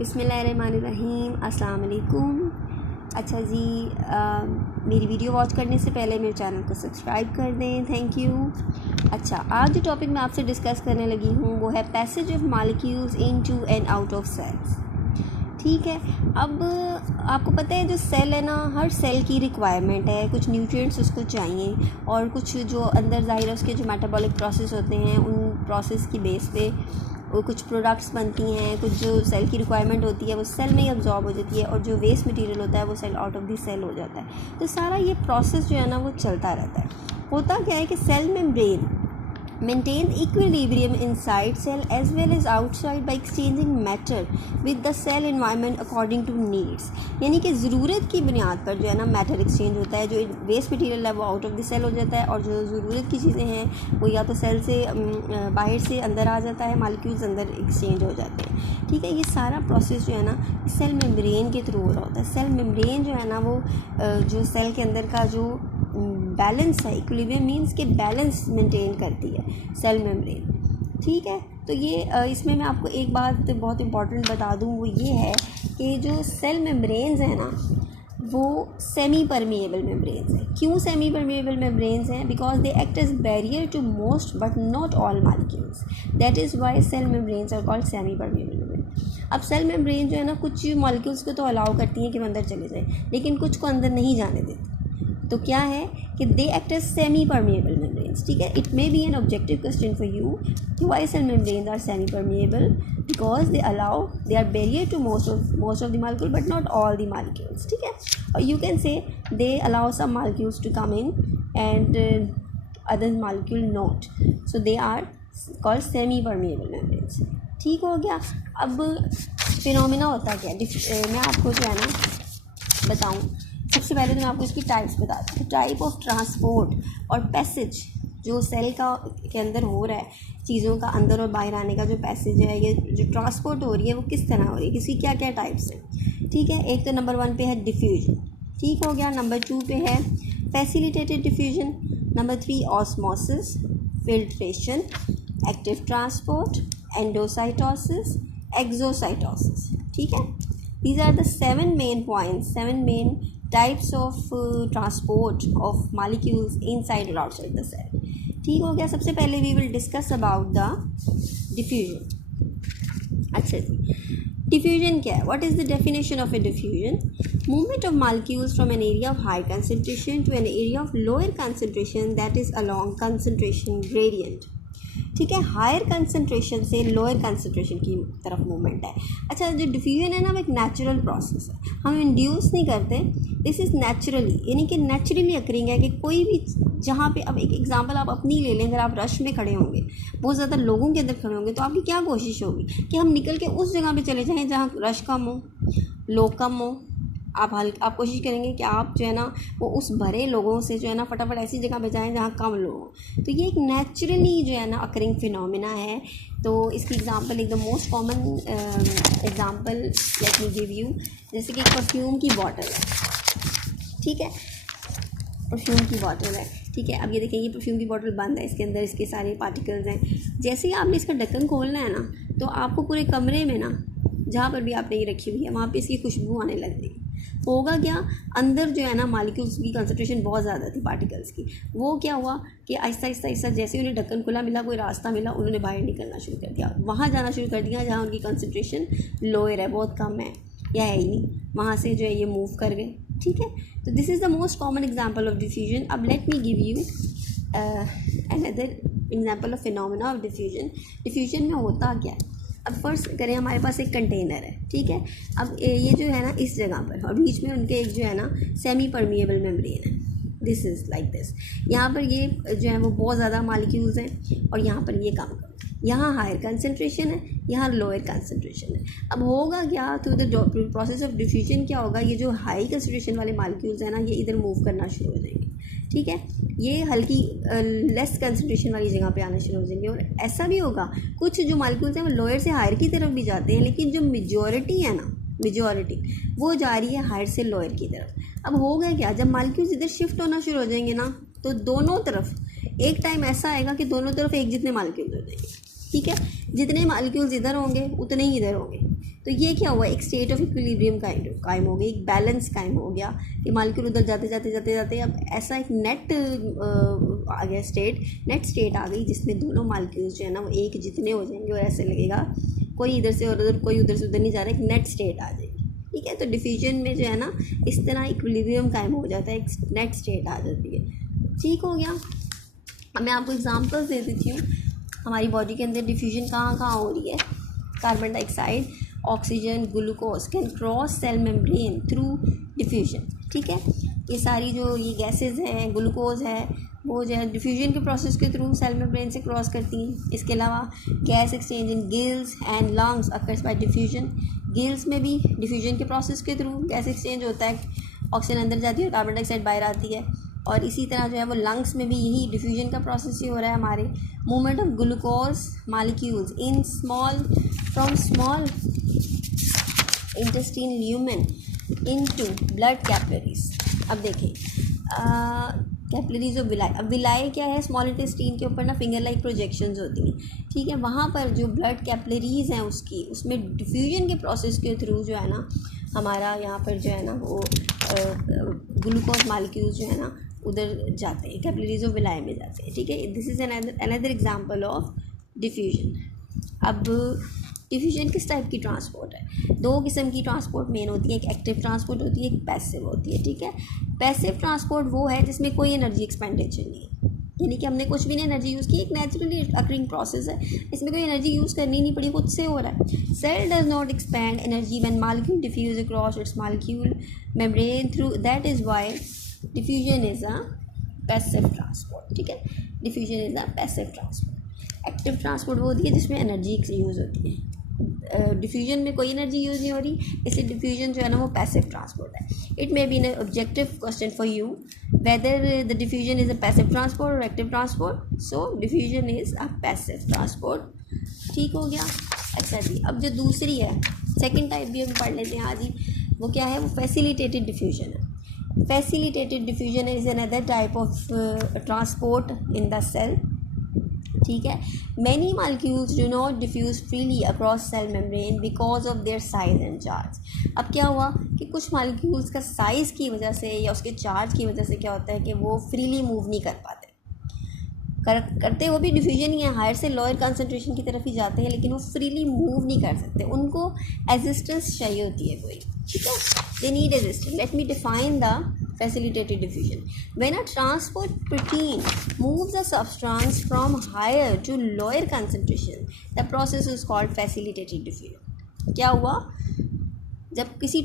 बिस्मिल्लाहिर्रहमानिर्रहीम, अस्सलाम वालेकुम। अच्छा जी, मेरी वीडियो वॉच करने से पहले मेरे चैनल को सब्सक्राइब कर दें, थैंक यू। अच्छा, आज जो टॉपिक मैं आपसे डिस्कस करने लगी हूँ वो है passage of molecules into and out of cells. ठीक है, अब आपको पता है जो सेल है ना, हर सेल की रिक्वायरमेंट है, कुछ न्यूट्रिएंट्स उसको चाहिए और कुछ जो अंदर ज़ाहिर है उसके जो मेटाबॉलिक प्रोसेस होते हैं उन प्रोसेस की बेस पे वो कुछ प्रोडक्ट्स बनती हैं, कुछ जो सेल की रिक्वायरमेंट होती है वो सेल में ही अब्जॉर्ब हो जाती है और जो वेस्ट मटेरियल होता है वो cell out of the cell हो जाता है। तो सारा ये प्रोसेस जो है ना वो चलता रहता है। होता क्या है कि cell membrane maintain equilibrium inside cell as well as outside by exchanging matter with the cell environment according to needs। यानी कि ज़रूरत की बुनियाद पर जो है ना मैटर एक्सचेंज होता है, जो वेस्ट मटेरियल है वो आउट ऑफ द सेल हो जाता है और जो ज़रूरत की चीज़ें हैं वो या तो सेल से बाहर से अंदर आ जाता है, मॉलिक्यूल्स अंदर एक्सचेंज हो जाते हैं। ठीक है, ये सारा प्रोसेस जो है ना सेल मेम्ब्रेन के थ्रू हो रहा होता है। सेल मेम्ब्रेन जो है ना वो जो सेल के अंदर का जो बैलेंस है, इक्विलिब्रियम मीन्स के बैलेंस मेंटेन करती है सेल मेम्ब्रेन। ठीक है, तो ये इसमें मैं आपको एक बात बहुत इंपॉर्टेंट बता दूं, वो ये है कि जो सेल मेम्ब्रेन्स हैं ना वो सेमी परमिएबल मेम्ब्रेन्स हैं। क्यों सेमी परमिएबल मेम्ब्रेन्स हैं? Because they act as barrier to most but not all molecules, that is why cell membranes are called semi permeable membrane. अब सेल मेम्ब्रेन जो है ना कुछ मॉलिक्यूल्स को तो अलाउ करती हैं कि वो अंदर चले जाए, लेकिन कुछ को अंदर नहीं जाने देती। तो क्या है कि they act as semi permeable membranes. ठीक है, it may be an objective question for you, why cell membranes are semi permeable? Because they are barrier to most of the molecule but not all the molecules. ठीक है, और you can say they allow some molecules to come in and other molecule not, so they are called semi permeable membranes. ठीक हो गया। अब phenomena होता क्या है मैं आपको जो है ना बताऊँ। सबसे पहले तो मैं आपको इसकी टाइप्स बताती हूँ। टाइप ऑफ ट्रांसपोर्ट और पैसेज जो सेल का के अंदर हो रहा है, चीज़ों का अंदर और बाहर आने का जो पैसेज है, ये जो ट्रांसपोर्ट हो रही है वो किस तरह हो रही है, किसकी क्या क्या टाइप्स हैं। ठीक है, एक तो नंबर 1 पे है डिफ्यूजन। ठीक हो गया। नंबर 2 पे है facilitated diffusion. Number 3 osmosis, filtration, active transport, endocytosis, exocytosis. ठीक है, these are the 7 main points, 7 main types of transport of molecules inside or outside the cell। ठीक हो गया। सबसे पहले we will discuss about the diffusion। अच्छा जी, diffusion क्या है? What is the definition of a diffusion? Movement of molecules from an area of high concentration to an area of lower concentration that is along concentration gradient। ठीक है, higher concentration से lower concentration की तरफ movement है। अच्छा, जो diffusion है ना वो एक नेचुरल प्रोसेस है, हम इंड्यूस नहीं करते, दिस इज़ नेचुरली, यानी कि नेचुरली अकरिंग है कि कोई भी जहाँ पे, अब एक एग्जांपल आप अपनी ले लें, अगर आप रश में खड़े होंगे, बहुत ज़्यादा लोगों के अंदर खड़े होंगे, तो आपकी क्या कोशिश होगी कि हम निकल के उस जगह पे चले जाएँ जहाँ रश कम हो, लोग कम हो। आप कोशिश करेंगे कि आप जो है ना वो उस भरे लोगों से जो है ना फटाफट ऐसी जगह पे जाएँ जहाँ कम लोग हों। तो ये एक नेचुरली जो है ना अकरिंग फिनोमिना है। तो इसकी एग्जांपल, एक the most common example let me give you, जैसे कि एक परफ्यूम की बॉटल है। ठीक है, परफ्यूम की बॉटल है। ठीक है, अब ये देखें, ये परफ्यूम की बॉटल बंद है, इसके अंदर इसके सारे पार्टिकल्स हैं। जैसे ही आपने इसका ढक्कन खोलना है ना, तो आपको पूरे कमरे में ना जहाँ पर भी आपने ये रखी हुई है वहाँ पे इसकी खुशबू आने लग गई। होगा क्या, अंदर जो है ना मॉलिक्यूल्स की कंसंट्रेशन बहुत ज़्यादा थी पार्टिकल्स की। वो क्या हुआ कि आहिस्ता आहिस्ता आहिस्ता जैसे उन्हें ढक्कन खुला मिला, कोई रास्ता मिला, उन्होंने बाहर निकलना शुरू कर दिया, वहाँ जाना शुरू कर दिया जहाँ उनकी कंसंट्रेशन लोअर है, बहुत कम है या है ही नहीं, वहाँ से जो है ये मूव कर गए। ठीक है, तो this is the most common example of diffusion. अब let me give you another example of phenomena of diffusion. Diffusion में होता क्या है? अब फर्स्ट करें, हमारे पास एक कंटेनर है। ठीक है, अब ये जो है ना इस जगह पर और बीच में उनके एक जो है ना सेमी परमिएबल मेम्ब्रेन है, दिस इज़ लाइक दिस। यहाँ पर ये जो है वो बहुत ज़्यादा मॉलिक्यूल्स हैं और यहाँ पर ये कम, यहाँ हायर कंसंट्रेशन है, यहाँ लोअर कंसंट्रेशन है। अब होगा क्या, through the process of diffusion क्या होगा, ये जो हाई कंसंट्रेशन वाले मॉलिक्यूल्स हैं ना ये इधर मूव करना शुरू हो जाएंगे। ठीक है, ये हल्की लेस कंसंट्रेशन वाली जगह पे आना शुरू हो जाएंगे। और ऐसा भी होगा, कुछ जो मॉलिक्यूल्स हैं वो लोअर से हायर की तरफ भी जाते हैं, लेकिन जो मेजॉरिटी है ना, मेजॉरिटी वो जा रही है हायर से लोअर की तरफ। अब होगा क्या, जब मॉलिक्यूल्स इधर शिफ्ट होना शुरू हो जाएंगे ना, तो दोनों तरफ एक टाइम ऐसा आएगा कि दोनों तरफ एक जितने मॉलिक्यूल्स हो जाएंगे। ठीक है, जितने मॉलिक्यूल्स इधर होंगे उतने ही इधर होंगे। तो ये क्या हुआ, एक स्टेट ऑफ इक्विलिब्रियम कायम हो गई, एक बैलेंस कायम हो गया कि मालिक्यूल उधर जाते जाते जाते जाते अब ऐसा एक नेट आ गया नेट स्टेट आ गई जिसमें दोनों मालिक्यूल्स जो है ना वो एक जितने हो जाएंगे और ऐसे लगेगा कोई इधर से और उधर, कोई उधर से उधर नहीं जा रहा, एक नेट स्टेट आ जाएगी। ठीक है, तो डिफ्यूजन में जो है ना इस तरह इक्विलिब्रियम कायम हो जाता है, एक नेट स्टेट आ जाती है। ठीक हो गया। अब मैं आपको एग्जांपल्स दे देती हूँ हमारी बॉडी के अंदर डिफ्यूजन कहाँ कहाँ हो रही है। Carbon dioxide, oxygen, glucose can cross sell membrane through diffusion. ठीक है, ये सारी जो ये गैसेज हैं, ग्लूकोज है, वो जो है डिफ्यूजन के प्रोसेस के थ्रू सेल मेम्ब्रेन से क्रॉस करती हैं। इसके अलावा gas exchange in gills and lungs occurs by diffusion. Gills में भी डिफ्यूजन के प्रोसेस के थ्रू गैस एक्सचेंज होता है, ऑक्सीजन अंदर जाती है और कार्बन डाइऑक्साइड बाहर आती है। और इसी तरह जो है वो लंग्स में भी यही डिफ्यूजन का प्रोसेस ही हो रहा है हमारे। Movement of glucose molecules in from small intestine lumen into blood capillaries. अब देखें कैपिलरीज और विलाई। अब विलाई क्या है, स्मॉल इंटेस्टाइन के ऊपर ना फिंगर लाइक प्रोजेक्शंस होती हैं। ठीक है, वहाँ पर जो ब्लड कैपिलरीज हैं उसमें डिफ्यूजन के प्रोसेस के थ्रू जो है ना हमारा यहाँ पर जो है ना वो ग्लूकोज मालिक्यूल्स जो है ना उधर जाते हैं, कैपिलरीज और विलाई में जाते हैं। ठीक है, this is another example of diffusion. अब डिफ्यूजन किस टाइप की ट्रांसपोर्ट है, दो किस्म की ट्रांसपोर्ट मेन होती है, एक एक्टिव ट्रांसपोर्ट होती है, एक पैसिव होती है। ठीक है, पैसिव ट्रांसपोर्ट वो है जिसमें कोई एनर्जी एक्सपेंडिचर नहीं है, यानी कि हमने कुछ भी नहीं एनर्जी यूज़ की, एक नेचुरली अकरिंग प्रोसेस है, इसमें कोई एनर्जी यूज़ करनी नहीं पड़ी, खुद से हो रहा है। Cell does not expand energy when molecule diffuse across its molecule membrane through, that is why diffusion is a passive transport. ठीक है, diffusion is a passive transport. Active transport वो होती है जिसमें एनर्जी यूज़ होती है। डिफ्यूजन में कोई एनर्जी यूज़ नहीं हो रही, इसलिए डिफ्यूजन जो है ना वो पैसिव ट्रांसपोर्ट है। It may be an objective question for you whether the diffusion is a passive transport और active transport. So diffusion is a passive transport. ठीक हो गया। अच्छा जी, अब जो दूसरी है सेकेंड टाइप भी हम पढ़ लेते हैं आज ही, वो क्या है, वो फैसिलिटेटेड डिफ्यूजन है। Facilitated diffusion is another type of transport in the cell. ठीक है, many molecules do not diffuse freely across cell membrane because of their size and charge. अब क्या हुआ कि कुछ मालिक्यूल्स का साइज़ की वजह से या उसके चार्ज की वजह से क्या होता है कि वो फ्रीली मूव नहीं कर पाते, करते वो भी डिफ्यूजन ही है, हायर से लोअर कंसंट्रेशन की तरफ ही जाते हैं, लेकिन वो फ्रीली मूव नहीं कर सकते, उनको रेजिस्टेंस चाहिए होती है कोई। ठीक है, they need resistance. Let me define the facilitated diffusion. When a transport protein moves a substance from higher to lower concentration, the process is called facilitated diffusion. क्या हुआ, जब कोई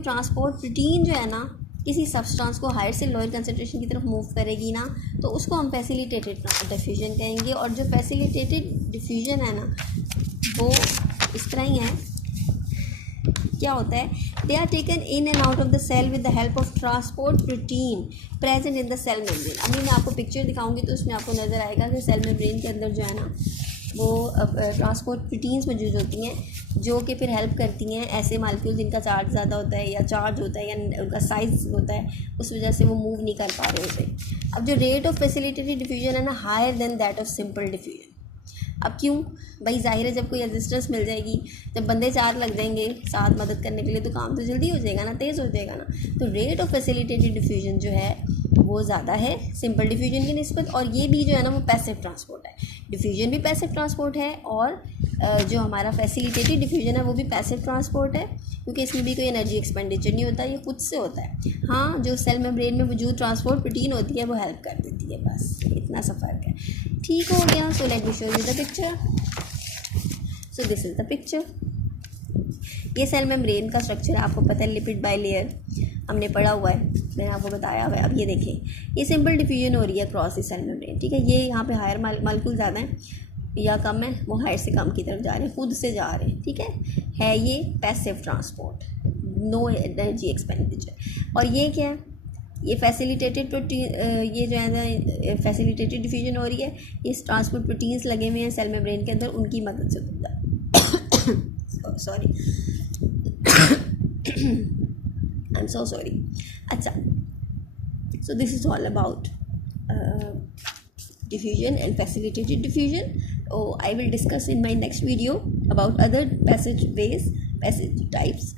ट्रांसपोर्ट प्रोटीन जो है ना किसी सब्सटेंस को हायर से लोअर कंसंट्रेशन की तरफ मूव करेगी ना, तो उसको हम फैसिलिटेटेड डिफ्यूजन कहेंगे। और जो फैसिलिटेटेड डिफ्यूजन है ना वो इस तरह ही है, क्या होता है, they are taken in and out of the cell with the help of transport protein present in the cell membrane. अभी मैं आपको पिक्चर दिखाऊंगी तो उसमें आपको नज़र आएगा कि सेल मेम्ब्रेन के अंदर जो है ना वो ट्रांसपोर्ट प्रोटीन्स मौजूद होती हैं जो कि फिर हेल्प करती हैं ऐसे मालिक्यूल जिनका चार्ज ज़्यादा होता है या चार्ज होता है या उनका साइज़ होता है, उस वजह से वो मूव नहीं कर पा रहे होते। अब जो रेट ऑफ फैसिलिटेटेड डिफ्यूजन है ना higher than that of simple diffusion. अब क्यों भाई, जाहिर है जब कोई रेजिस्टेंस मिल जाएगी, जब बंदे चार लग जाएंगे साथ मदद करने के लिए, तो काम तो जल्दी हो जाएगा ना, तेज़ हो जाएगा ना। तो रेट ऑफ फैसिलिटेटेड डिफ्यूजन जो है वो ज़्यादा है सिंपल डिफ्यूजन की निस्बत। और ये भी जो है ना वो पैसिव ट्रांसपोर्ट है, डिफ्यूजन भी पैसिव ट्रांसपोर्ट है और जो हमारा फैसिलिटेटेड डिफ्यूजन है वो भी पैसिव ट्रांसपोर्ट है, क्योंकि इसमें भी कोई एनर्जी एक्सपेंडिचर नहीं होता, ये खुद से होता है। हाँ, जो सेल मेम्ब्रेन में मौजूद ट्रांसपोर्ट प्रोटीन होती है वो हेल्प कर देती है, बस इतना सा फ़र्क है। ठीक हो गया। So let me show you the picture. So this is the picture. ये सेल मेम्ब्रेन का स्ट्रक्चर आपको पता है, लिपिड बाय लेयर हमने पढ़ा हुआ है, मैंने आपको बताया हुआ है। अब ये देखें, ये सिंपल डिफ्यूजन हो रही है क्रॉस द सेल मेम्ब्रेन। ठीक है, ये यहाँ पे हायर मालिक्यूल ज़्यादा हैं या कम है, वो हायर से कम की तरफ जा रहे हैं, खुद से जा रहे हैं। ठीक है ये passive transport, no energy expenditure. और ये क्या है, ये फैसिलिटेटेड प्रोटीन, ये जो है ना फैसिलिटेटेड डिफ्यूजन हो रही है, ये ट्रांसपोर्ट प्रोटीन्स लगे हुए हैं सेल मेम्ब्रेन के अंदर, उनकी मदद से होता है। Sorry, I am so sorry. अच्छा, so this is all about diffusion and facilitated diffusion. I will discuss in my next video about other passage ways, passage types.